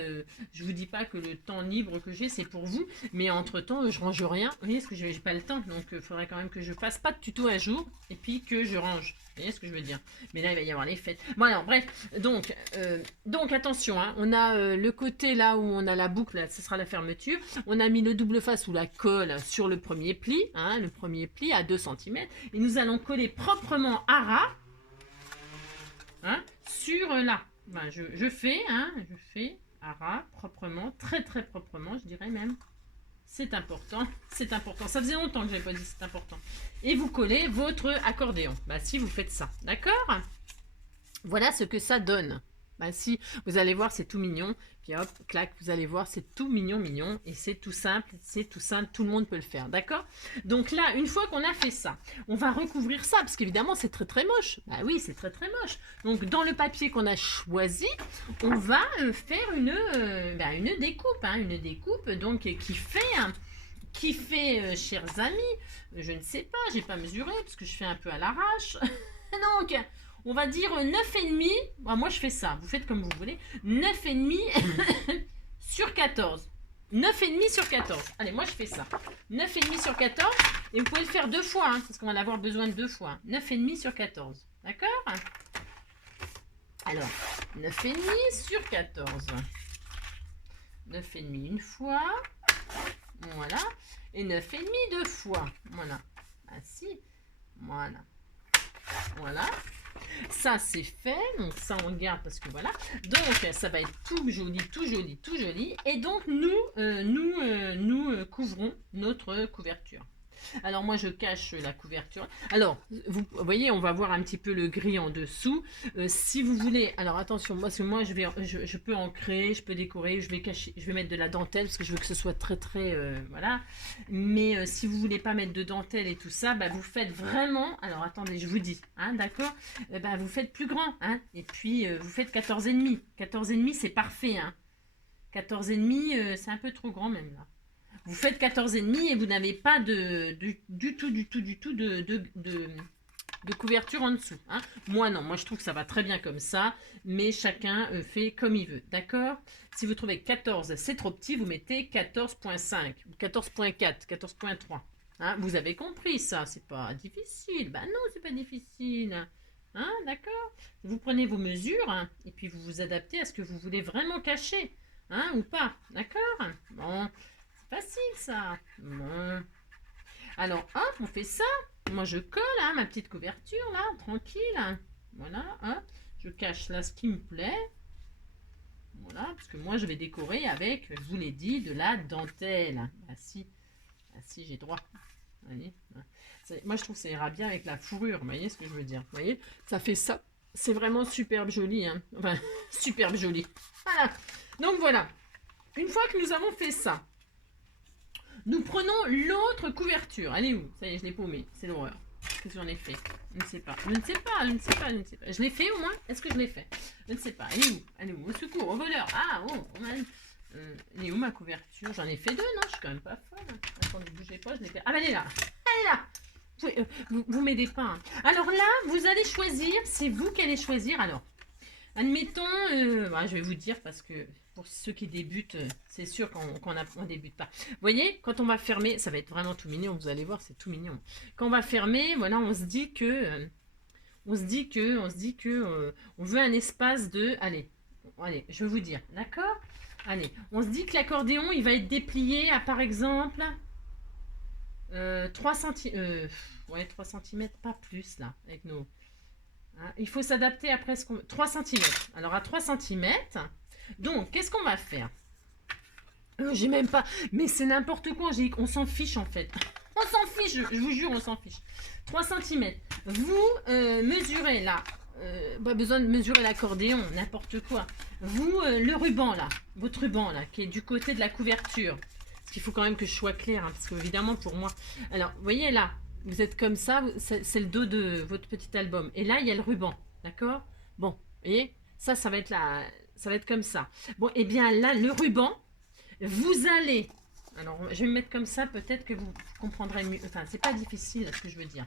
je vous dis pas que le temps libre que j'ai, c'est pour vous, mais entre-temps, je range rien, vous voyez, parce que j'ai pas le temps, donc il faudrait quand même que je fasse pas de tuto à jour, et puis que je range, vous voyez ce que je veux dire? Mais là, il va y avoir les fêtes. Bon, alors, bref. Donc attention, hein, on a le côté là où on a la boucle, là, ce sera la fermeture. On a mis le double face ou la colle sur le premier pli, hein, le premier pli à 2 cm. Et nous allons coller proprement à ras, hein, sur là. Ben, je fais à ras, proprement, très très proprement, je dirais même. C'est important, c'est important. Ça faisait longtemps que je n'avais pas dit c'est important. Et vous collez votre accordéon. Bah si vous faites ça, d'accord? Voilà ce que ça donne. Bah si, vous allez voir, c'est tout mignon. Puis hop, clac, vous allez voir, c'est tout mignon, mignon. Et c'est tout simple, tout le monde peut le faire, d'accord? Donc là, une fois qu'on a fait ça, on va recouvrir ça, parce qu'évidemment, c'est très très moche. Bah oui, c'est très très moche. Donc dans le papier qu'on a choisi, on va faire une découpe, hein, une découpe donc qui fait, chers amis, je ne sais pas, j'ai pas mesuré, parce que je fais un peu à l'arrache. Donc, on va dire 9,5. Moi, je fais ça. Vous faites comme vous voulez. 9,5 sur 14. 9,5 sur 14. Allez, moi, je fais ça. 9,5 sur 14. Et vous pouvez le faire 2 fois, hein, parce qu'on va en avoir besoin de 2 fois. 9,5 sur 14. D'accord? Alors, 9,5 sur 14. 9,5 une fois. Voilà. Et 9,5 deux fois. Voilà. Ainsi. Voilà. Voilà. Ça, c'est fait. Donc, ça, on le garde parce que voilà. Donc, ça va être tout joli, tout joli, tout joli. Et donc, nous couvrons notre couverture. Alors, moi, je cache la couverture. Alors, vous voyez, on va voir un petit peu le gris en dessous. Si vous voulez... Alors, attention, parce que moi, je peux ancrer, je peux décorer, je vais cacher, je vais mettre de la dentelle parce que je veux que ce soit très, très... voilà. Mais si vous voulez pas mettre de dentelle et tout ça, bah, vous faites vraiment... Alors, attendez, je vous dis, hein, d'accord? Bah, vous faites plus grand, hein. Et puis, vous faites 14,5. 14,5, c'est parfait, hein. 14,5, c'est un peu trop grand même, là. Vous faites 14,5 et vous n'avez pas du tout de couverture en dessous. Hein. Moi, non. Moi, je trouve que ça va très bien comme ça. Mais chacun fait comme il veut. D'accord? Si vous trouvez que 14, c'est trop petit, vous mettez 14,5 ou 14,4, 14,3. Hein, vous avez compris ça. C'est pas difficile. Ben non, c'est pas difficile. Hein, d'accord? Vous prenez vos mesures hein, et puis vous vous adaptez à ce que vous voulez vraiment cacher. Hein, ou pas. D'accord? Bon... Facile ça. Bon. Alors hop, on fait ça. Moi je colle hein, ma petite couverture là, tranquille. Voilà, hein. Je cache là ce qui me plaît. Voilà, parce que moi je vais décorer avec, je vous l'ai dit, de la dentelle. Ah si, j'ai droit. Vous voyez, moi je trouve que ça ira bien avec la fourrure. Vous voyez ce que je veux dire? Vous voyez, ça fait ça. C'est vraiment superbe joli. Hein. Enfin, superbe joli. Voilà. Donc voilà. Une fois que nous avons fait ça, nous prenons l'autre couverture. Elle est où? Ça y est, je l'ai paumée. C'est l'horreur. Qu'est-ce que j'en ai fait? Je ne sais pas. Je ne sais pas. Je l'ai fait au moins? Est-ce que je l'ai fait? Je ne sais pas. Elle est où? Au secours, au voleur. Ah, oh, elle est où ma couverture? J'en ai fait 2, non? Je suis quand même pas folle. Attendez, ne bougez pas, je l'ai fait. Ah, ben, elle est là. Elle est là. Vous m'aidez pas. Hein. Alors là, vous allez choisir. C'est vous qui allez choisir. Alors, admettons, je vais vous dire parce que pour ceux qui débutent, c'est sûr qu'on ne débute pas. Vous voyez, quand on va fermer, ça va être vraiment tout mignon, vous allez voir, c'est tout mignon. Quand on va fermer, voilà, on se dit que on veut un espace de... Allez, je vais vous dire, d'accord? Allez, on se dit que l'accordéon, il va être déplié à, par exemple, 3 cm. 3 cm, pas plus, là, avec nos... Hein, il faut s'adapter à presque 3 cm. Alors, à 3 cm... Donc, qu'est-ce qu'on va faire? J'ai même pas... Mais c'est n'importe quoi. On s'en fiche, en fait. On s'en fiche, je vous jure, on s'en fiche. 3 cm. Vous mesurez là. Pas besoin de mesurer l'accordéon, n'importe quoi. Vous, le ruban là. Votre ruban là, qui est du côté de la couverture. Parce qu'il faut quand même que je sois claire. Hein, parce que, évidemment, pour moi... Alors, vous voyez là, vous êtes comme ça. C'est le dos de votre petit album. Et là, il y a le ruban. D'accord? Bon, vous voyez? Ça va être la... Ça va être comme ça. Bon, et bien là, le ruban, vous allez... Alors, je vais me mettre comme ça, peut-être que vous comprendrez mieux. Enfin, c'est pas difficile, ce que je veux dire.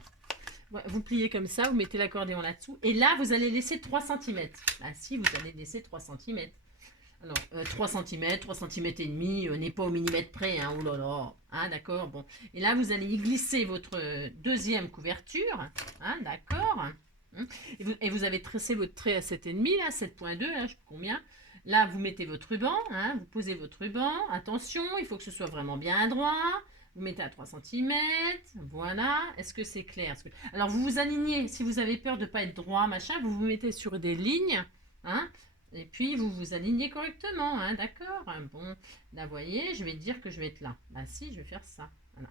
Vous pliez comme ça, vous mettez l'accordéon là-dessous. Et là, vous allez laisser 3 cm. Ah si, vous allez laisser 3 cm. Alors, 3 cm, 3 cm et demi, n'est pas au millimètre près. Hein, oh là là. Hein, d'accord, bon. Et là, vous allez y glisser votre deuxième couverture. Hein, d'accord. Et vous avez tracé votre trait à 7,5, là, 7,2, là, je sais pas combien. Là, vous mettez votre ruban, hein, vous posez votre ruban. Attention, il faut que ce soit vraiment bien droit. Vous mettez à 3 cm, voilà. Est-ce que c'est clair? Alors, vous vous alignez. Si vous avez peur de ne pas être droit, machin, vous vous mettez sur des lignes, hein, et puis vous vous alignez correctement, hein, d'accord? Bon, là, vous voyez, je vais dire que je vais être là. Bah si, je vais faire ça, voilà.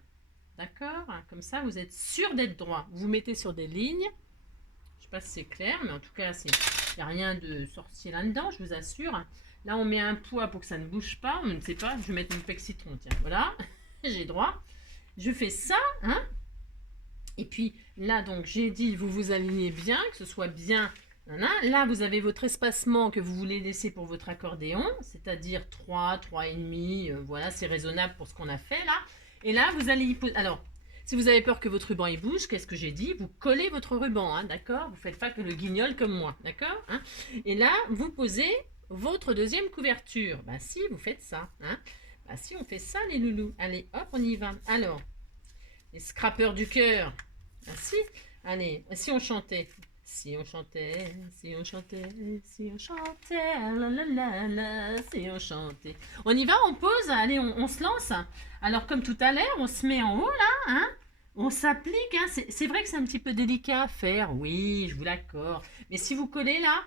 D'accord? Comme ça, vous êtes sûr d'être droit. Vous vous mettez sur des lignes. Je ne sais pas si c'est clair, mais en tout cas, il n'y a rien de sorcier là-dedans, je vous assure. Là, on met un poids pour que ça ne bouge pas. On ne sait pas, je vais mettre une pec citron, tiens, voilà. J'ai droit. Je fais ça, hein. Et puis, là, donc, j'ai dit, vous vous alignez bien, que ce soit bien. Là, vous avez votre espacement que vous voulez laisser pour votre accordéon, c'est-à-dire 3, 3,5. Voilà, c'est raisonnable pour ce qu'on a fait, là. Et là, vous allez y poser... Alors, si vous avez peur que votre ruban il bouge, qu'est-ce que j'ai dit? Vous collez votre ruban, hein, d'accord? Vous ne faites pas que le guignol comme moi, d'accord, hein? Et là, vous posez votre deuxième couverture. Bah si, vous faites ça, hein? Bah si, on fait ça, les loulous. Allez, hop, on y va. Alors, les scrappeurs du cœur. Ah si, allez, si on chantait. Si on chantait, si on chantait, si on chantait, la la la la, si on chantait. On y va, on pose, allez, on se lance. Alors, comme tout à l'heure, on se met en haut, là, hein. On s'applique, hein. C'est vrai que c'est un petit peu délicat à faire, oui, je vous l'accorde. Mais si vous collez là,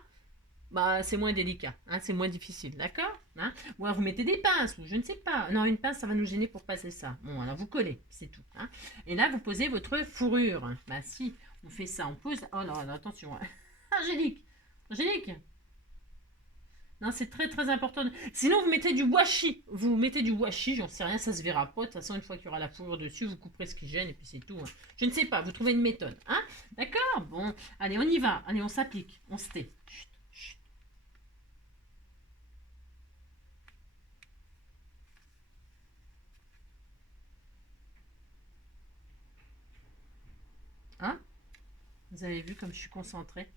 bah, c'est moins délicat, hein, c'est moins difficile, d'accord, hein. Ou alors vous mettez des pinces, ou je ne sais pas. Non, une pince, ça va nous gêner pour passer ça. Bon, alors vous collez, c'est tout, hein. Et là, vous posez votre fourrure. Bah si, on fait ça, on pose... Oh là là, attention. Hein. Angélique, Angélique. Non, c'est très très important. Sinon, vous mettez du washi. Vous mettez du washi, j'en sais rien, ça se verra pas. De toute façon, une fois qu'il y aura la fourrure dessus, vous couperez ce qui gêne et puis c'est tout, hein. Je ne sais pas, vous trouvez une méthode, hein. D'accord. Bon, allez, on y va. Allez, on s'applique, on se tait. Chut. Hein? Vous avez vu comme je suis concentrée?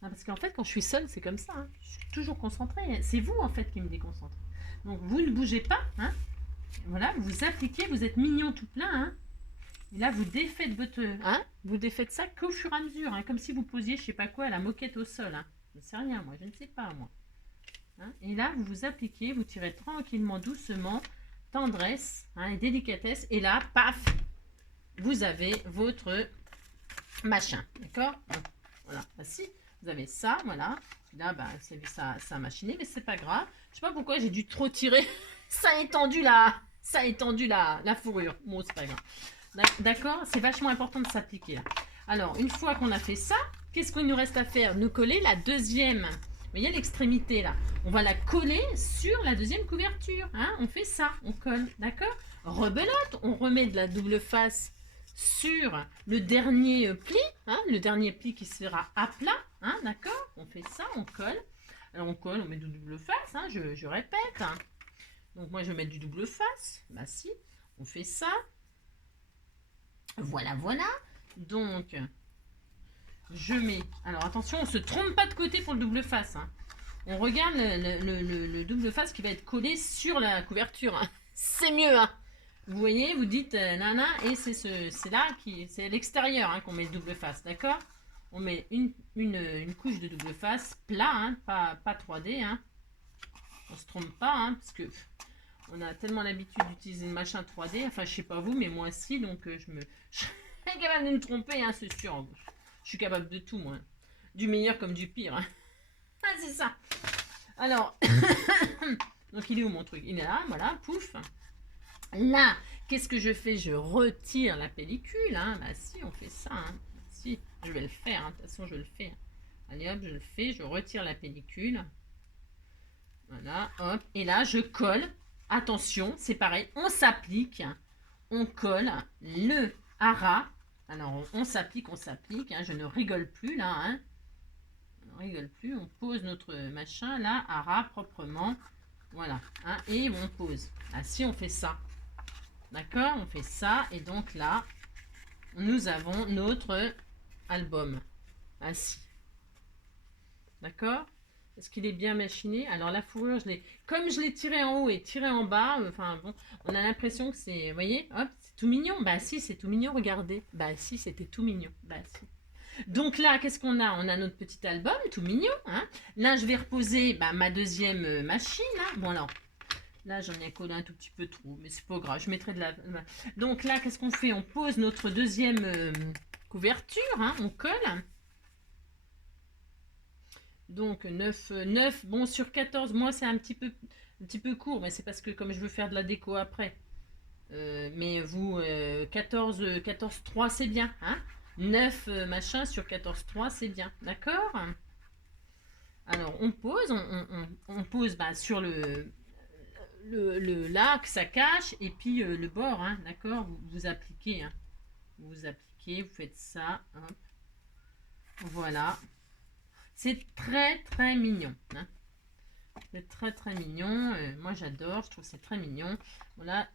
Ah, parce qu'en fait, quand je suis seule, c'est comme ça, hein. Je suis toujours concentrée. C'est vous, en fait, qui me déconcentrez. Donc, vous ne bougez pas, hein. Voilà, vous appliquez, vous êtes mignon tout plein, hein. Et là, vous défaites votre... Hein, vous défaites ça qu'au fur et à mesure, hein, comme si vous posiez, je sais pas quoi, la moquette au sol, hein. Je ne sais rien, moi, je ne sais pas, moi. Hein, et là, vous vous appliquez, vous tirez tranquillement, doucement, tendresse, hein, et délicatesse. Et là, paf, vous avez votre machin, d'accord? Bon, voilà, voici. Vous avez ça, voilà. Là, bah, ça a machiné, mais c'est pas grave. Je sais pas pourquoi j'ai dû trop tirer. Ça a étendu la fourrure. Bon, c'est pas grave. D'accord? C'est vachement important de s'appliquer là. Alors, une fois qu'on a fait ça, qu'est-ce qu'il nous reste à faire? Nous coller la deuxième. Vous voyez l'extrémité là? On va la coller sur la deuxième couverture. Hein? On fait ça, on colle. D'accord? Rebelote, on remet de la double face sur le dernier pli, hein, le dernier pli qui sera à plat, hein, d'accord? On fait ça, on colle. Alors on colle, on met du double face, hein, je répète. Hein. Donc moi je vais mettre du double face, bah si, on fait ça. Voilà, voilà. Donc je mets, alors attention, on ne se trompe pas de côté pour le double face. Hein. On regarde le double face qui va être collé sur la couverture. Hein. C'est mieux, hein. Vous voyez, vous dites nana, et c'est là, c'est à l'extérieur, hein, qu'on met le double face, d'accord? On met une couche de double face plat, hein, pas 3D, hein. On se trompe pas, hein, parce que on a tellement l'habitude d'utiliser le machin 3D, enfin je sais pas vous, mais moi aussi, donc je suis capable de me tromper, hein, c'est sûr. Je suis capable de tout, moi. Du meilleur comme du pire. Hein. Ah, c'est ça. Alors, donc il est où mon truc? Il est là, voilà, pouf. Là, qu'est-ce que je fais? Je retire la pellicule. Hein. Bah si, on fait ça. Hein. Si, je vais le faire. Hein. De toute façon, je le fais. Allez hop, je le fais. Je retire la pellicule. Voilà, hop. Et là, je colle. Attention, c'est pareil. On s'applique. On colle le hara. Alors, on s'applique, on s'applique. Hein. Je ne rigole plus là. Hein. On ne rigole plus. On pose notre machin là, hara proprement. Voilà. Hein. Et on pose. Ah si, on fait ça. D'accord, on fait ça. Et donc là, nous avons notre album. Ainsi. D'accord? Est-ce qu'il est bien machiné? Alors la fourrure, comme je l'ai tiré en haut et tiré en bas, enfin bon, on a l'impression que c'est, vous voyez, hop, c'est tout mignon. Bah si, c'est tout mignon, regardez. Bah si, c'était tout mignon. Bah si. Donc là, qu'est-ce qu'on a? On a notre petit album, tout mignon. Hein. Là, je vais reposer ma deuxième machine. Hein. Bon, alors, là, j'en ai collé un tout petit peu trop, mais c'est pas grave, je mettrai de la... Donc là, qu'est-ce qu'on fait? On pose notre deuxième couverture, hein, on colle. Donc 9, bon, sur 14, moi, c'est un petit peu court, mais c'est parce que comme je veux faire de la déco après. Mais vous, 14, 3, c'est bien, hein? 9 machin sur 14, 3, c'est bien, d'accord? Alors, on pose, on pose sur le là que ça cache et puis le bord, hein, d'accord? Vous appliquez, hein. Vous appliquez, vous faites ça, hop. Voilà. C'est très très mignon, hein. C'est très très mignon. Moi j'adore, je trouve c'est très mignon. Voilà.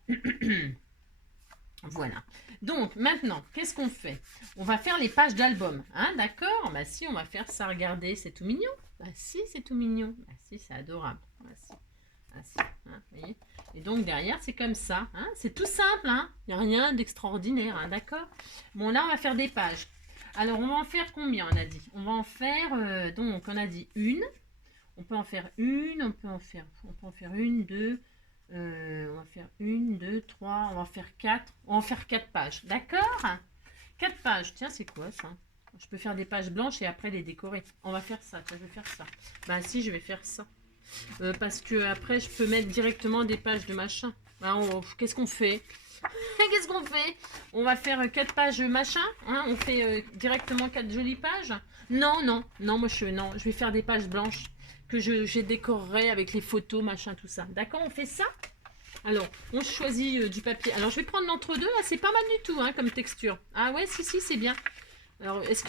Voilà. Donc maintenant, qu'est-ce qu'on fait? On va faire les pages d'album, hein, d'accord? Bah si, on va faire ça, regardez, c'est tout mignon. Bah si, c'est tout mignon. Bah si, c'est adorable. Bah si. Ah, si, hein, vous voyez. Et donc derrière, c'est comme ça. Hein, c'est tout simple, hein. Il n'y a rien d'extraordinaire, hein, d'accord? Bon, là, on va faire des pages. Alors, on va en faire combien, on a dit? On va en faire, donc, on a dit une. On peut en faire une, on peut en faire une, deux, on va faire une, deux, trois, on va en faire quatre. On va en faire 4 pages, d'accord? 4 pages, tiens, c'est quoi ça? Je peux faire des pages blanches et après les décorer. On va faire ça, tiens, je vais faire ça. Bah si, je vais faire ça. Parce que après, je peux mettre directement des pages de machin. Bah, qu'est-ce qu'on fait? Qu'est-ce qu'on fait? On va faire 4 pages machin, hein? On fait directement 4 jolies pages? Non, non, non, moi je vais faire des pages blanches que je décorerai avec les photos, machin, tout ça. D'accord, on fait ça? Alors, on choisit du papier. Alors, je vais prendre l'entre-deux, là, c'est pas mal du tout, hein, comme texture. Ah ouais, si, c'est bien. Alors, est-ce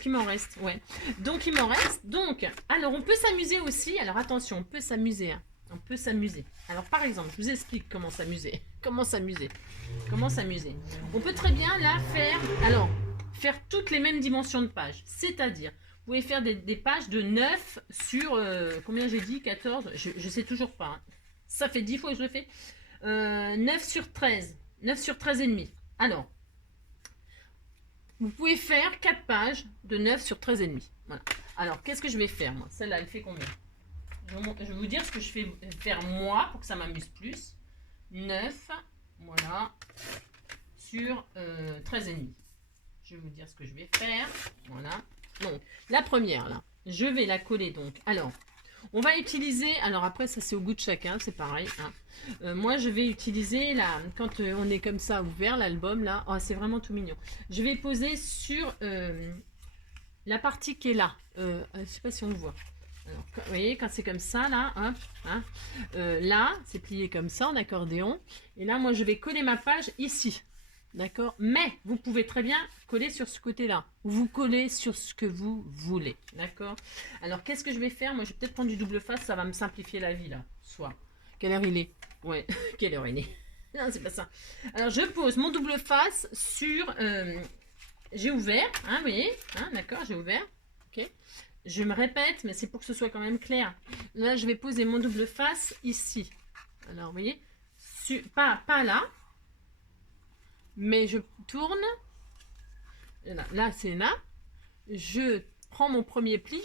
qu'il m'en reste? Ouais. Donc, il m'en reste. Donc, alors, on peut s'amuser aussi. Alors, attention, on peut s'amuser, hein. On peut s'amuser. Alors, par exemple, je vous explique comment s'amuser. Comment s'amuser. On peut très bien, là, faire toutes les mêmes dimensions de pages. C'est-à-dire, vous pouvez faire des pages de 9 sur, combien j'ai dit? 14? Je sais toujours pas. Hein. Ça fait 10 fois que je le fais. 9 sur 13. 9 sur 13 et demi. Alors, vous pouvez faire 4 pages de 9 sur 13 et demi. Voilà. Alors, qu'est-ce que je vais faire, moi? Celle-là, elle fait combien? Je vais vous dire ce que je fais faire moi pour que ça m'amuse plus. 9, voilà, sur 13 et demi. Je vais vous dire ce que je vais faire. Voilà. Donc, la première, là, je vais la coller, donc. Alors, on va utiliser, alors après, ça c'est au goût de chacun, c'est pareil. Hein. Moi, je vais utiliser, là, quand on est comme ça, ouvert, l'album, là, oh, c'est vraiment tout mignon. Je vais poser sur la partie qui est là. Je sais pas si on le voit. Alors, vous voyez, quand c'est comme ça, là, hop, hein, là, c'est plié comme ça, en accordéon. Et là, moi, je vais coller ma page ici. D'accord? Mais vous pouvez très bien coller sur ce côté-là. Vous collez sur ce que vous voulez. D'accord? Alors, qu'est-ce que je vais faire? Moi, je vais peut-être prendre du double face. Ça va me simplifier la vie, là. Soit. Quelle heure il est? Ouais, quelle heure il est? Non, c'est pas ça. Alors, je pose mon double face sur... j'ai ouvert, hein, vous voyez? Hein, d'accord, j'ai ouvert. Ok. Je me répète, mais c'est pour que ce soit quand même clair. Là, je vais poser mon double face ici. Alors, vous voyez? Pas là. Mais je tourne, là c'est là, je prends mon premier pli,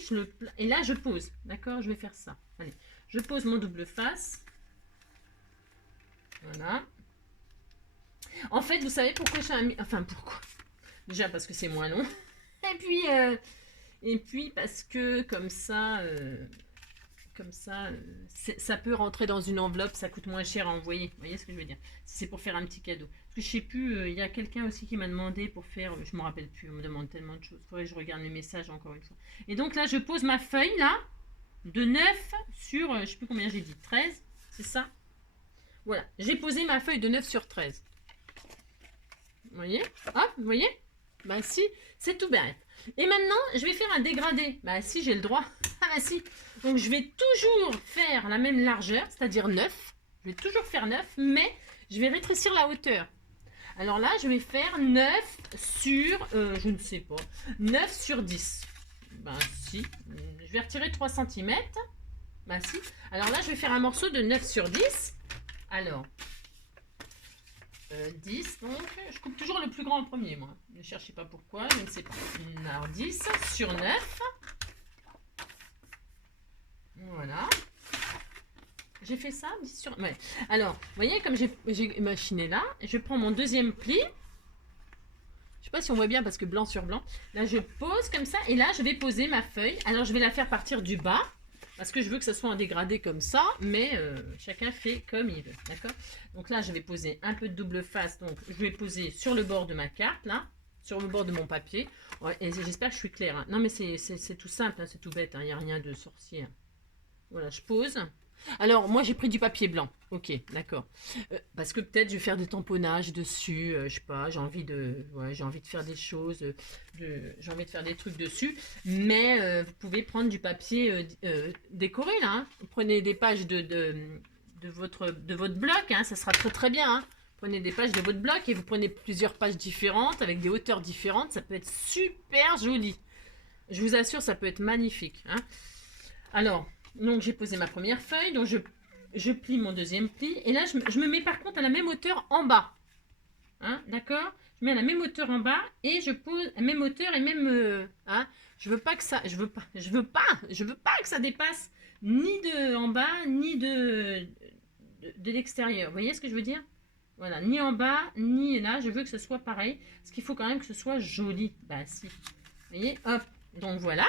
et là je pose, d'accord? Je vais faire ça. Allez, je pose mon double face. Voilà. En fait, vous savez pourquoi j'ai mis... Enfin, pourquoi? Déjà parce que c'est moins long. Et puis parce que comme ça... ça peut rentrer dans une enveloppe, ça coûte moins cher à envoyer. Vous voyez ce que je veux dire? Si c'est pour faire un petit cadeau. Parce que je sais plus, il y a quelqu'un aussi qui m'a demandé pour faire, je me rappelle plus, on me demande tellement de choses. Il faudrait que je regarde mes messages encore une fois. Et donc là, je pose ma feuille là, de 9 sur, je sais plus combien j'ai dit, 13, c'est ça? Voilà, j'ai posé ma feuille de 9 sur 13. Vous voyez? Hop, vous voyez? Bah si, c'est tout bête. Et maintenant, je vais faire un dégradé. Bah si, j'ai le droit. Ah bah si. Donc je vais toujours faire la même largeur, c'est-à-dire 9. Je vais toujours faire 9, mais je vais rétrécir la hauteur. Alors là, je vais faire 9 sur, je ne sais pas, 9 sur 10. Ben si, je vais retirer 3 cm. Ben si. Alors là, je vais faire un morceau de 9 sur 10. Alors, 10, donc je coupe toujours le plus grand en premier, moi. Ne cherchez pas pourquoi, je ne sais pas. Alors 10 sur 9. Voilà. J'ai fait ça, 10 sur... Ouais. Alors, vous voyez, comme j'ai machiné là, je prends mon deuxième pli. Je sais pas si on voit bien parce que blanc sur blanc. Là, je pose comme ça et là, je vais poser ma feuille. Alors, je vais la faire partir du bas parce que je veux que ça soit un dégradé comme ça, mais chacun fait comme il veut, d'accord? Donc là, je vais poser un peu de double face. Donc, je vais poser sur le bord de ma carte, là, sur le bord de mon papier. Ouais, et j'espère que je suis claire. Hein. Non, mais c'est tout simple, hein, c'est tout bête. Il n'y a rien de sorcier. Voilà, je pose. Alors, moi, j'ai pris du papier blanc. Ok, d'accord. Parce que peut-être je vais faire des tamponnages dessus. Je sais pas, j'ai envie de faire des choses. J'ai envie de faire des trucs dessus. Mais vous pouvez prendre du papier décoré, là. Hein. Vous prenez des pages de votre bloc. Hein, ça sera très très bien. Hein. Prenez des pages de votre bloc et vous prenez plusieurs pages différentes avec des hauteurs différentes. Ça peut être super joli. Je vous assure, ça peut être magnifique. Hein. Alors... Donc, j'ai posé ma première feuille. Donc, je plie mon deuxième pli. Et là, je me mets par contre à la même hauteur en bas. Hein, d'accord? Je mets à la même hauteur en bas. Et je pose à la même hauteur et même... hein, je veux pas que ça... Je veux pas que ça dépasse ni de en bas, ni de l'extérieur. Vous voyez ce que je veux dire? Voilà, ni en bas, ni là. Je veux que ce soit pareil. Parce qu'il faut quand même que ce soit joli. Bah, si. Vous voyez? Hop. Donc, voilà.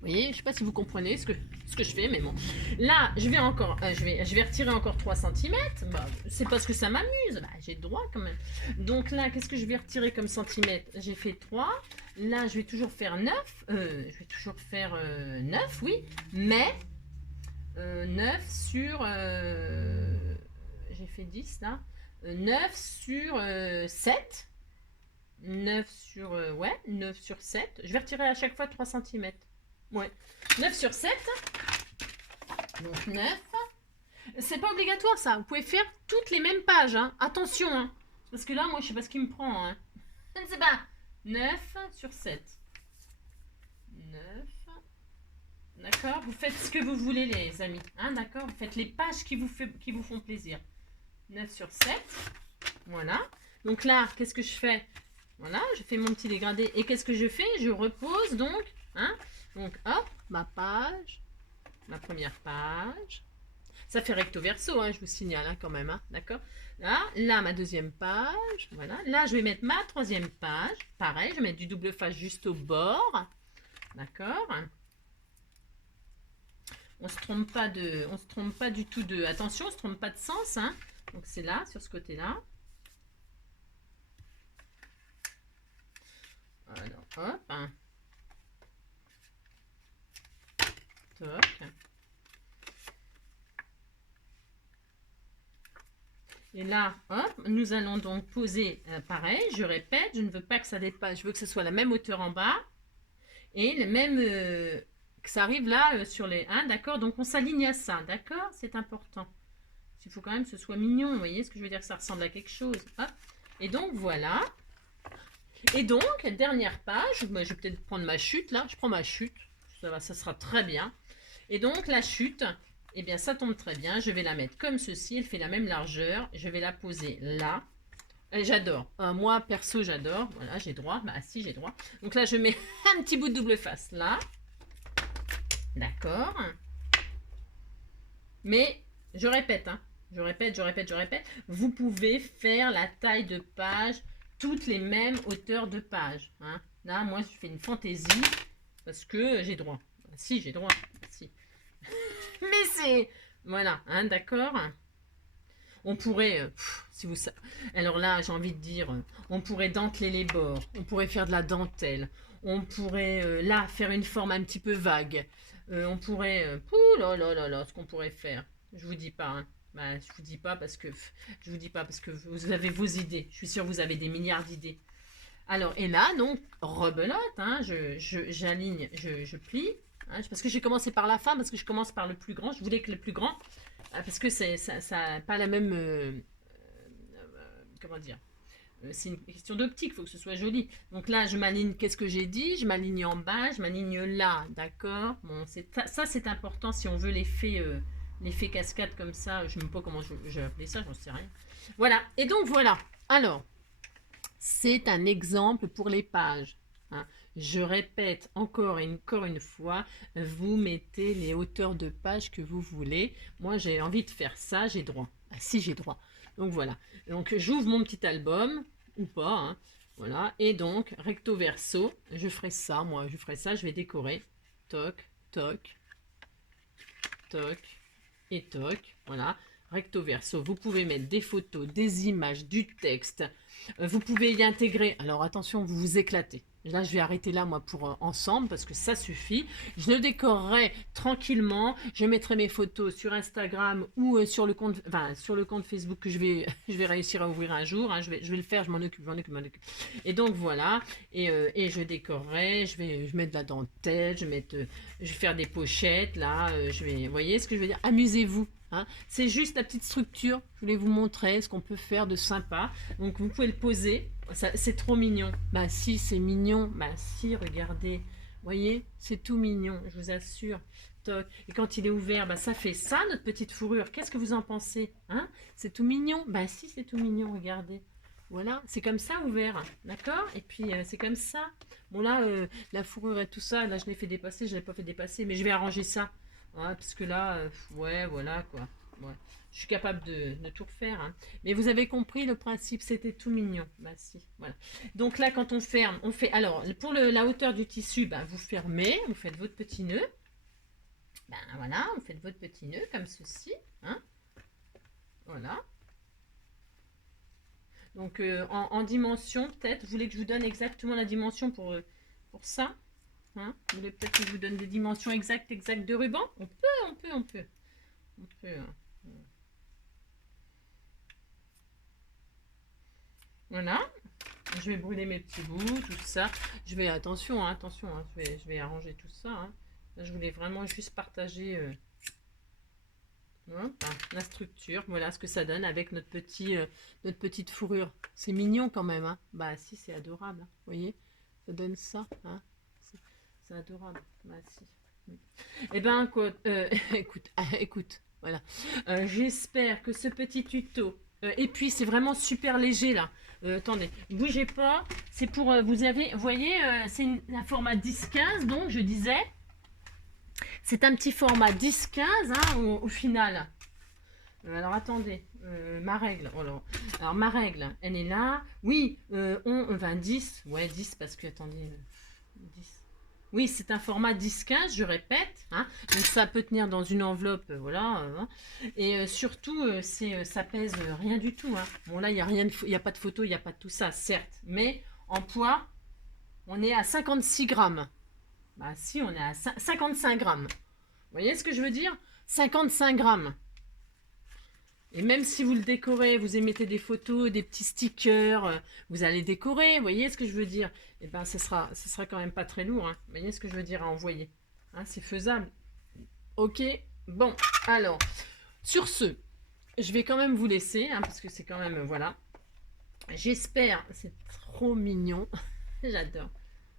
Vous voyez, je ne sais pas si vous comprenez ce que je fais, mais bon. Là, je vais retirer encore 3 cm. Bah, c'est parce que ça m'amuse. Bah, j'ai le droit quand même. Donc là, qu'est-ce que je vais retirer comme centimètres? J'ai fait 3. Là, je vais toujours faire 9. Je vais toujours faire 9, oui. Mais 9 sur... j'ai fait 10 là. 9 sur 7. 9 sur... ouais, 9 sur 7. Je vais retirer à chaque fois 3 cm. Ouais. 9 sur 7. Donc 9. C'est pas obligatoire ça. Vous pouvez faire toutes les mêmes pages. Hein. Attention. Hein. Parce que là, moi, je sais pas ce qui me prend. Hein. Je ne sais pas. 9 sur 7. 9. D'accord. Vous faites ce que vous voulez, les amis. Hein, d'accord. Vous faites les pages qui vous font plaisir. 9 sur 7. Voilà. Donc là, qu'est-ce que je fais? Voilà. Je fais mon petit dégradé. Et qu'est-ce que je fais? Je repose donc. Hein. Donc, hop, ma page, ma première page. Ça fait recto verso, hein, je vous signale hein, quand même, hein, d'accord? Là, ma deuxième page, voilà. Là, je vais mettre ma troisième page. Pareil, je vais mettre du double face juste au bord, d'accord? On se trompe pas du tout de... Attention, on se trompe pas de sens, hein. Donc, c'est là, sur ce côté-là. Alors, hop, hein. Et là, hop, nous allons donc poser pareil, je répète, je ne veux pas que ça dépasse, je veux que ce soit la même hauteur en bas et le même que ça arrive là sur les 1, d'accord? Donc on s'aligne à ça, d'accord? C'est important. Il faut quand même que ce soit mignon, vous voyez ce que je veux dire, que ça ressemble à quelque chose. Hop. Et donc voilà. Et donc, dernière page, je vais peut-être prendre ma chute là, je prends ma chute, ça sera très bien. Et donc la chute, eh bien ça tombe très bien. Je vais la mettre comme ceci, elle fait la même largeur. Je vais la poser là. J'adore. Moi perso j'adore. Voilà, j'ai droit. Bah si, j'ai droit. Donc là je mets un petit bout de double face là. D'accord. Mais je répète, hein. Je répète. Vous pouvez faire la taille de page, toutes les mêmes hauteurs de page. Hein. Là, moi je fais une fantaisie parce que j'ai droit. Si, j'ai droit. Si. Mais c'est... Voilà, hein, d'accord. On pourrait... si vous... Alors là, j'ai envie de dire... on pourrait denteler les bords. On pourrait faire de la dentelle. On pourrait, là, faire une forme un petit peu vague. On pourrait... ouh là là là là, ce qu'on pourrait faire. Je vous dis pas, hein. Bah, je vous dis pas parce que... Je vous dis pas parce que vous avez vos idées. Je suis sûre que vous avez des milliards d'idées. Alors, et là, donc, rebelote, hein, j'aligne, je plie. Hein, parce que j'ai commencé par la fin, parce que je commence par le plus grand. Je voulais que le plus grand, parce que ça n'a pas la même... comment dire? C'est une question d'optique, il faut que ce soit joli. Donc là, je m'aligne, qu'est-ce que j'ai dit? Je m'aligne en bas, je m'aligne là, d'accord? Bon, ça c'est important si on veut l'effet l'effet cascade comme ça. Je ne sais même pas comment je vais appeler ça, j'en sais rien. Voilà, et donc voilà. Alors, c'est un exemple pour les pages. Hein. Je répète encore et encore une fois, vous mettez les hauteurs de page que vous voulez. Moi, j'ai envie de faire ça, j'ai droit. Ah, si, j'ai droit. Donc voilà. Donc j'ouvre mon petit album, ou pas, hein. Voilà. Et donc, recto verso, je ferai ça, moi, je ferai ça, je vais décorer. Toc, toc, toc et toc. Voilà. Recto verso, vous pouvez mettre des photos, des images, du texte. Vous pouvez y intégrer. Alors attention, vous vous éclatez. Là, je vais arrêter là, moi, pour ensemble, parce que ça suffit. Je le décorerai tranquillement. Je mettrai mes photos sur Instagram ou sur le compte Facebook que je vais réussir à ouvrir un jour. Hein. Je vais le faire, je m'en occupe. Et donc, voilà. Et je décorerai. Je vais mettre de la dentelle. Je vais faire des pochettes, là. Vous voyez ce que je veux dire? Amusez-vous. Hein. C'est juste la petite structure. Je voulais vous montrer ce qu'on peut faire de sympa. Donc, vous pouvez le poser. C'est trop mignon. Bah si, c'est mignon. Bah si, regardez. Vous voyez, c'est tout mignon, je vous assure. Toc. Et quand il est ouvert, bah ça fait ça, notre petite fourrure. Qu'est-ce que vous en pensez? Hein? C'est tout mignon. Bah si, c'est tout mignon, regardez. Voilà, c'est comme ça ouvert, d'accord? Et puis c'est comme ça. Bon là, la fourrure et tout ça, là je l'ai fait dépasser, je ne l'ai pas fait dépasser, mais je vais arranger ça. Voilà, parce que là, ouais, voilà quoi. Ouais. Je suis capable de tout refaire. Hein. Mais vous avez compris le principe, c'était tout mignon. Bah si, voilà. Donc là, quand on ferme, on fait... Alors, pour la hauteur du tissu, bah, vous fermez, vous faites votre petit nœud. Ben voilà, vous faites votre petit nœud comme ceci. Hein. Voilà. Donc en dimension, peut-être, vous voulez que je vous donne exactement la dimension pour ça? Hein, vous voulez peut-être que je vous donne des dimensions exactes de ruban? On peut. Hein. Voilà. Je vais brûler mes petits bouts, tout ça. Attention, hein, je vais arranger tout ça. Hein. Là, je voulais vraiment juste partager la structure. Voilà ce que ça donne avec notre petite fourrure. C'est mignon quand même. Hein. Bah si, c'est adorable. Hein. Vous voyez, ça donne ça. Hein. C'est adorable. Bah si. Eh ben, écoute, voilà. J'espère que ce petit tuto, et puis c'est vraiment super léger là. Attendez, bougez pas. C'est pour, vous voyez, c'est un format 10-15, donc je disais, c'est un petit format 10-15 hein, au final. Alors attendez, ma règle, alors ma règle, elle est là. Oui, 10, ouais 10 parce que, attendez, 10. Oui, c'est un format 10-15, je répète. Hein. Donc ça peut tenir dans une enveloppe, voilà. Et surtout, ça pèse rien du tout. Hein. Bon là, il n'y a pas de photo, il n'y a pas de tout ça, certes. Mais en poids, on est à 56 grammes. Bah si, on est à 55 grammes. Vous voyez ce que je veux dire? 55 grammes. Et même si vous le décorez, vous émettez des photos, des petits stickers, vous allez décorer, vous voyez ce que je veux dire? Et ben, ce sera quand même pas très lourd, hein. Vous voyez ce que je veux dire à envoyer? Hein, c'est faisable. Ok, bon, alors, sur ce, je vais quand même vous laisser, hein, parce que c'est quand même, voilà. J'espère, c'est trop mignon, j'adore.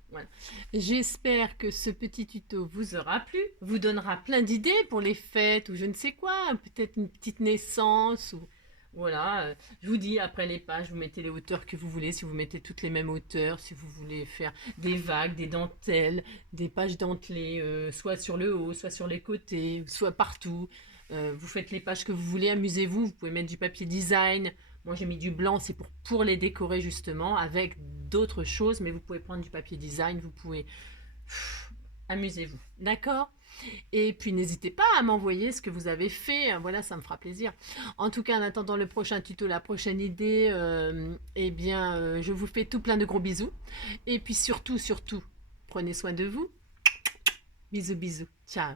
Voilà. J'espère que ce petit tuto vous aura plu, vous donnera plein d'idées pour les fêtes ou je ne sais quoi, peut-être une petite naissance ou voilà. Je vous dis après les pages, vous mettez les hauteurs que vous voulez, si vous mettez toutes les mêmes hauteurs, si vous voulez faire des vagues, des dentelles, des pages dentelées, soit sur le haut, soit sur les côtés, soit partout. Vous faites les pages que vous voulez, amusez-vous, vous pouvez mettre du papier design. Moi j'ai mis du blanc, c'est pour les décorer justement, avec d'autres choses, mais vous pouvez prendre du papier design, vous pouvez... Amusez-vous, d'accord? Et puis n'hésitez pas à m'envoyer ce que vous avez fait, voilà, ça me fera plaisir. En tout cas, en attendant le prochain tuto, la prochaine idée, je vous fais tout plein de gros bisous. Et puis surtout, prenez soin de vous. Bisous, bisous, ciao.